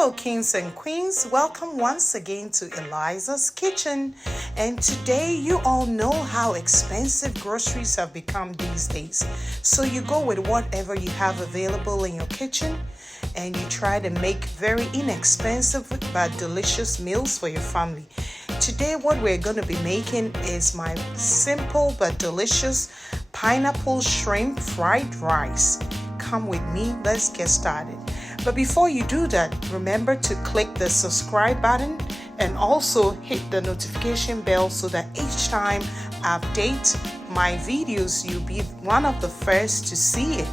Hello kings and queens, welcome once again to Elizar's kitchen. And today you all know how expensive groceries have become these days. So you go with whatever you have available in your kitchen and you try to make very inexpensive but delicious meals for your family. Today what we're going to be making is my simple but delicious pineapple shrimp fried rice. Come with me, let's get started. But before you do that, remember to click the subscribe button and also hit the notification bell so that each time I update my videos, you'll be one of the first to see it.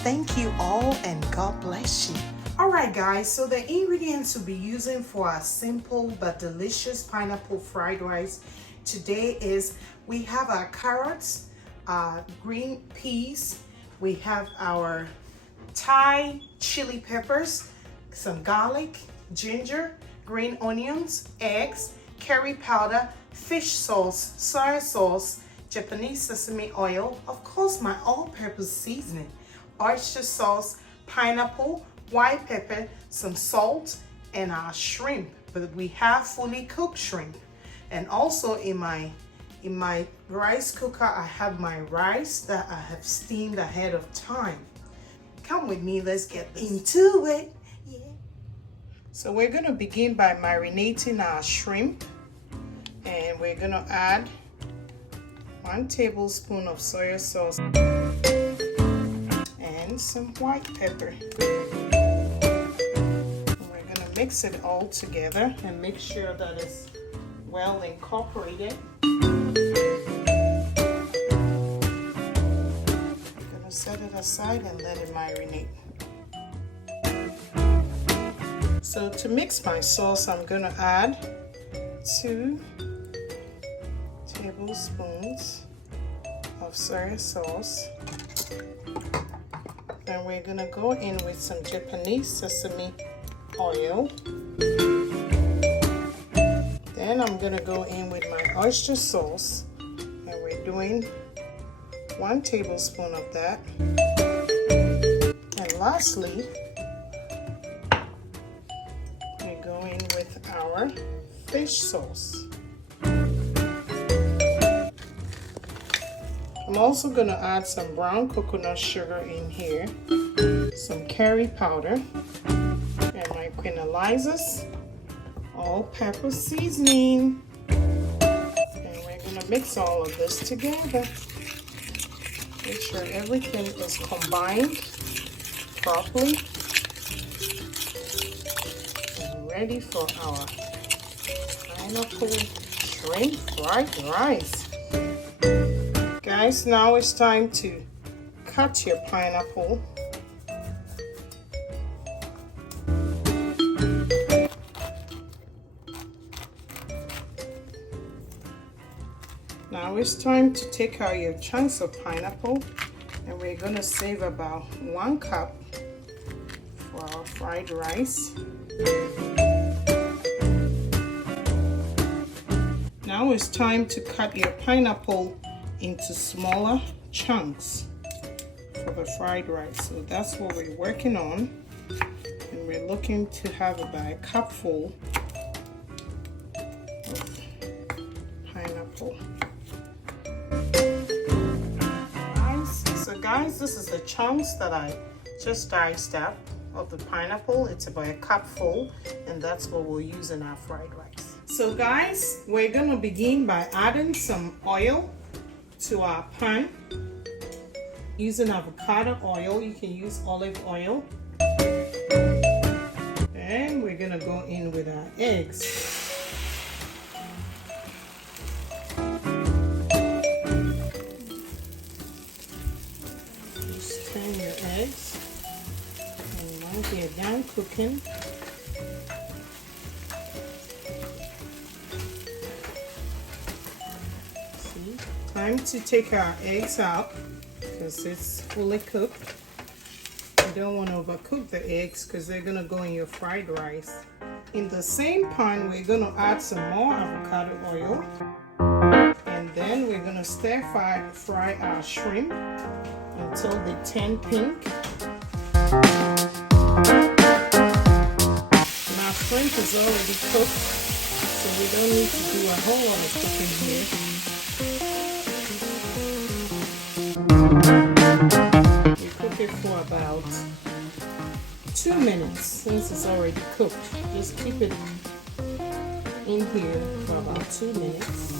Thank you all and God bless you. Alright guys, so the ingredients we'll be using for our simple but delicious pineapple fried rice today is we have our carrots, green peas, we have our Thai chili peppers, some garlic, ginger, green onions, eggs, curry powder, fish sauce, soy sauce, Japanese sesame oil, of course my all-purpose seasoning, oyster sauce, pineapple, white pepper, some salt, and our shrimp. But we have fully cooked shrimp. And also in my rice cooker, I have my rice that I have steamed ahead of time. Come with me, let's get into it. Yeah. So we're going to begin by marinating our shrimp, and we're going to add 1 tablespoon of soy sauce and some white pepper. And we're going to mix it all together and make sure that it's well incorporated. Set it aside and let it marinate. So to mix my sauce, I'm going to add 2 tablespoons of soy sauce. And we're going to go in with some Japanese sesame oil. Then I'm going to go in with my oyster sauce, and we're doing 1 tablespoon of that. And lastly, we go in with our fish sauce. I'm also going to add some brown coconut sugar in here, some curry powder, and my Queen Elizar's all-purpose seasoning. And we're going to mix all of this together. Make sure everything is combined properly and ready for our pineapple shrimp fried rice. Guys, now it's time to cut your pineapple. Now it's time to take out your chunks of pineapple, and we're going to save about 1 cup for our fried rice. Now it's time to cut your pineapple into smaller chunks for the fried rice. So that's what we're working on, and we're looking to have about a cupful of pineapple. So guys, this is the chunks that I just diced up of the pineapple. It's about a cup full, and that's what we'll use in our fried rice. So guys, we're going to begin by adding some oil to our pan. Using avocado oil, you can use olive oil. And we're going to go in with our eggs. Turn your eggs, and once they're done cooking, see, time to take our eggs out because it's fully cooked. You don't want to overcook the eggs because they're going to go in your fried rice. In the same pan, we're going to add some more avocado oil, and then we're going to stir fry our shrimp until they turn pink. shrimp is already cooked, so we don't need to do a whole lot of cooking here. We cook it for about 2 minutes since it's already cooked. Just keep it in here for about 2 minutes.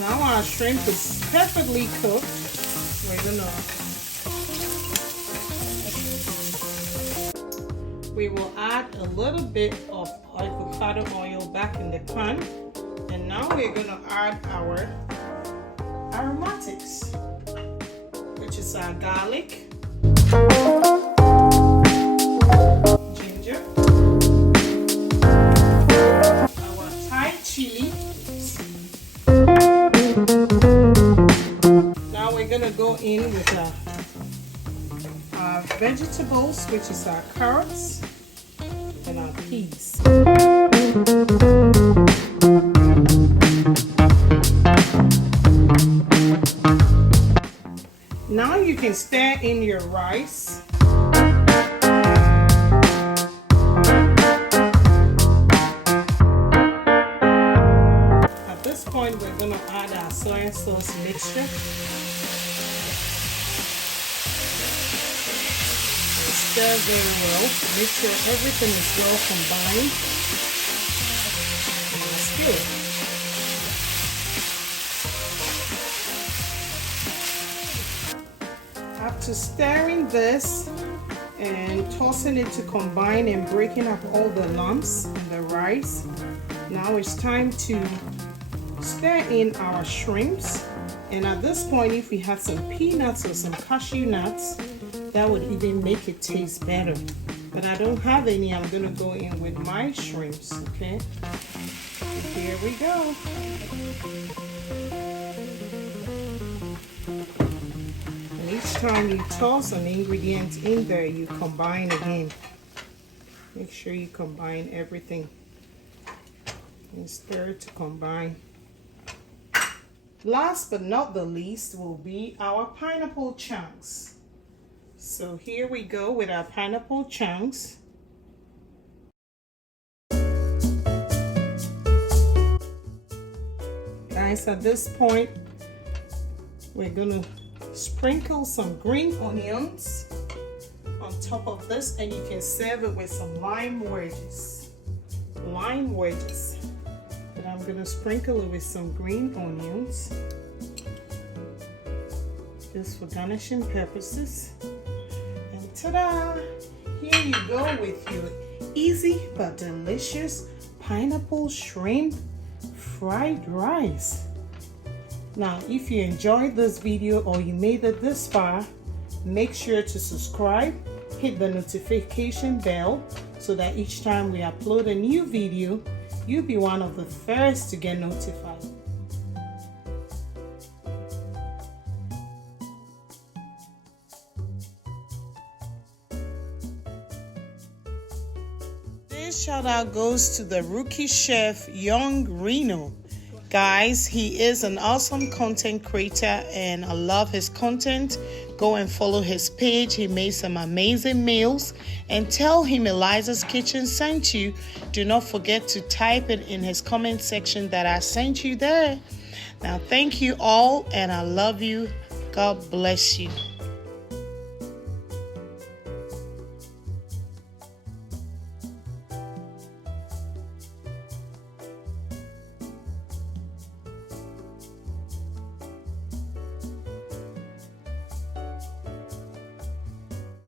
Now our shrimp is perfectly cooked. We will add a little bit of avocado oil back in the pan, and now we're going to add our aromatics, which is our garlic, ginger, our Thai chili. Now we're going to go in with our vegetables, which is our carrots and our peas. Now you can stir in your rice. At this point, we're going to add our soy sauce mixture. Stir very well. Make sure everything is well combined. And that's good. After stirring this and tossing it to combine and breaking up all the lumps in the rice, now it's time to stir in our shrimps. And at this point, if we had some peanuts or some cashew nuts, that would even make it taste better. But I don't have any. I'm going to go in with my shrimps, okay? And here we go. And each time you toss an ingredient in there, you combine again. Make sure you combine everything and stir it to combine. Last but not the least will be our pineapple chunks. So here we go with our pineapple chunks. Guys, at this point, we're gonna sprinkle some green onions on top of this, and you can serve it with some lime wedges. But I'm gonna sprinkle it with some green onions, just for garnishing purposes. And ta-da! Here you go with your easy but delicious pineapple shrimp fried rice. Now, if you enjoyed this video or you made it this far, make sure to subscribe, hit the notification bell so that each time we upload a new video, you'll be one of the first to get notified. This shout out goes to the rookie chef, Young Reno. Guys, he is an awesome content creator and I love his content. Go and follow his page. He made some amazing meals, and tell him Elizar's Kitchen sent you. Do not forget to type it in his comment section that I sent you there. Now, thank you all, and I love you. God bless you.